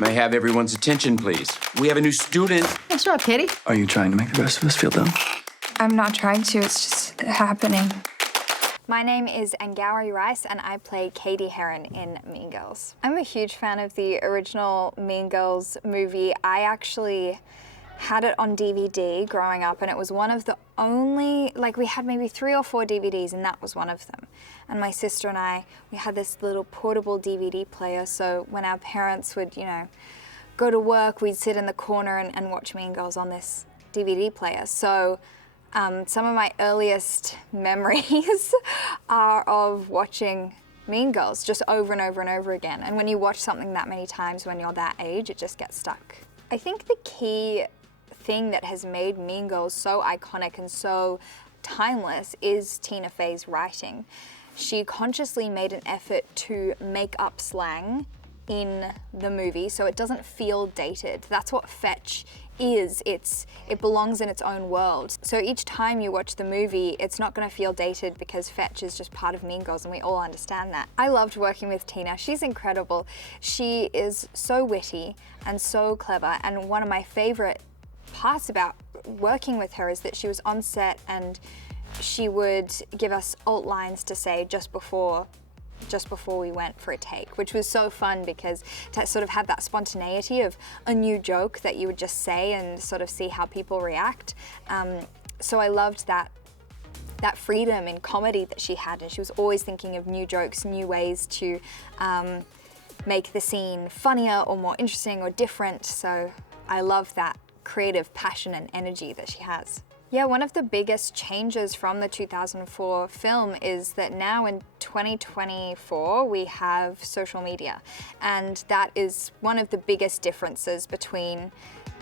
May I have everyone's attention, please? We have a new student. What's up, Cady? Are you trying to make the rest of us feel dumb? I'm not trying to, it's just happening. My name is Angourie Rice and I play Cady Heron in Mean Girls. I'm a huge fan of the original Mean Girls movie. I actually had it on DVD growing up, and it was one of the only, we had maybe 3 or 4 DVDs and that was one of them. And my sister and I, we had this little portable DVD player, so when our parents would, go to work, we'd sit in the corner and watch Mean Girls on this DVD player. So some of my earliest memories are of watching Mean Girls just over and over and over again. And when you watch something that many times when you're that age, it just gets stuck. I think the key thing that has made Mean Girls so iconic and so timeless is Tina Fey's writing. She consciously made an effort to make up slang in the movie so it doesn't feel dated. That's what fetch is. It belongs in its own world. So each time you watch the movie, it's not going to feel dated because fetch is just part of Mean Girls and we all understand that. I loved working with Tina. She's incredible. She is so witty and so clever, and one of my favorite parts about working with her is that she was on set and she would give us alt lines to say just before we went for a take, which was so fun because to sort of have that spontaneity of a new joke that you would just say and sort of see how people react. So I loved that freedom in comedy that she had, and she was always thinking of new jokes, new ways to make the scene funnier or more interesting or different. So I love that creative passion and energy that she has. Yeah, one of the biggest changes from the 2004 film is that now in 2024 we have social media, and that is one of the biggest differences between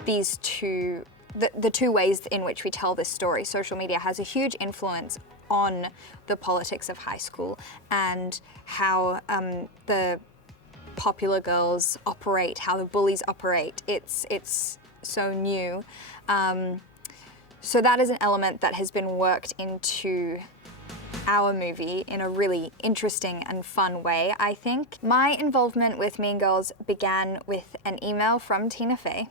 these two, the two ways in which we tell this story. Social media has a huge influence on the politics of high school and how the popular girls operate, how the bullies operate. It's so new. So that is an element that has been worked into our movie in a really interesting and fun way, I think. My involvement with Mean Girls began with an email from Tina Fey,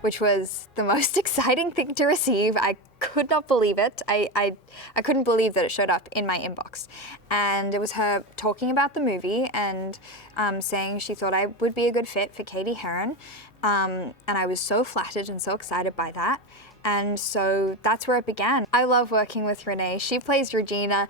which was the most exciting thing to receive. I could not believe it. I couldn't believe that it showed up in my inbox. And it was her talking about the movie and saying she thought I would be a good fit for Cady Heron. And I was so flattered and so excited by that. And so that's where it began. I love working with Renee. She plays Regina.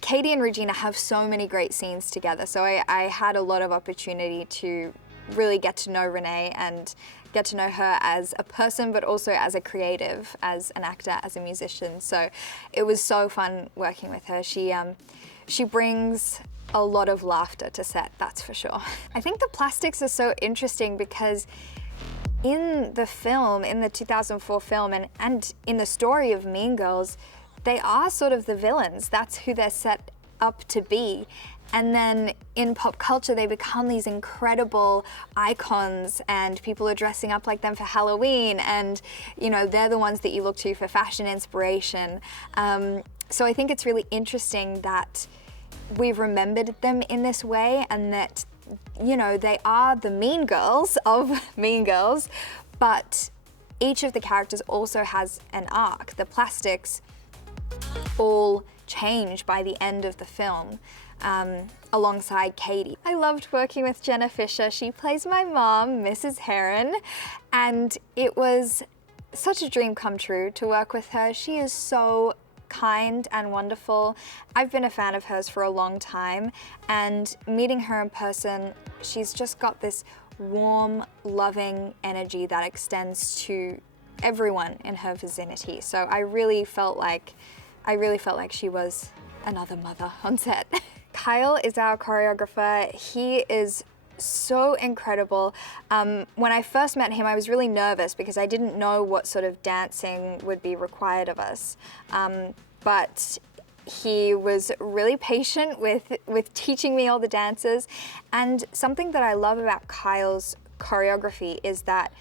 Cady and Regina have so many great scenes together. So I had a lot of opportunity to really get to know Renee and get to know her as a person, but also as a creative, as an actor, as a musician. So it was so fun working with her. She brings a lot of laughter to set, that's for sure. I think the plastics are so interesting because in the film, in the 2004 film, and in the story of Mean Girls, they are sort of the villains. That's who they're set up to be. And then in pop culture, they become these incredible icons and people are dressing up like them for Halloween, and they're the ones that you look to for fashion inspiration. So I think it's really interesting that we've remembered them in this way, and that they are the mean girls of Mean Girls, but each of the characters also has an arc. The plastics all change by the end of the film, alongside Cady. I loved working with Jenna Fisher. She plays my mom, Mrs. Heron, and it was such a dream come true to work with her. She is so kind and wonderful. I've been a fan of hers for a long time, and meeting her in person, she's just got this warm, loving energy that extends to everyone in her vicinity. So I really felt like she was another mother on set. Kyle is our choreographer. He is so incredible. When I first met him, I was really nervous because I didn't know what sort of dancing would be required of us. But he was really patient with teaching me all the dances. And something that I love about Kyle's choreography is that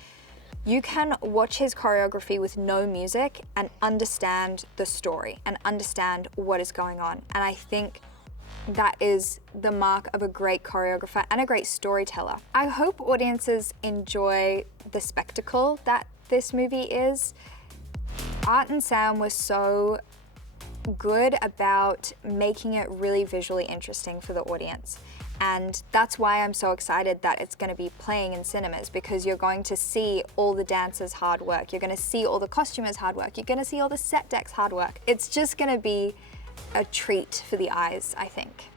you can watch his choreography with no music and understand the story and understand what is going on. And I think that is the mark of a great choreographer and a great storyteller. I hope audiences enjoy the spectacle that this movie is. Art and Sam was so good about making it really visually interesting for the audience. And that's why I'm so excited that it's going to be playing in cinemas, because you're going to see all the dancers' hard work. You're going to see all the costumers' hard work. You're going to see all the set decks' hard work. It's just going to be a treat for the eyes, I think.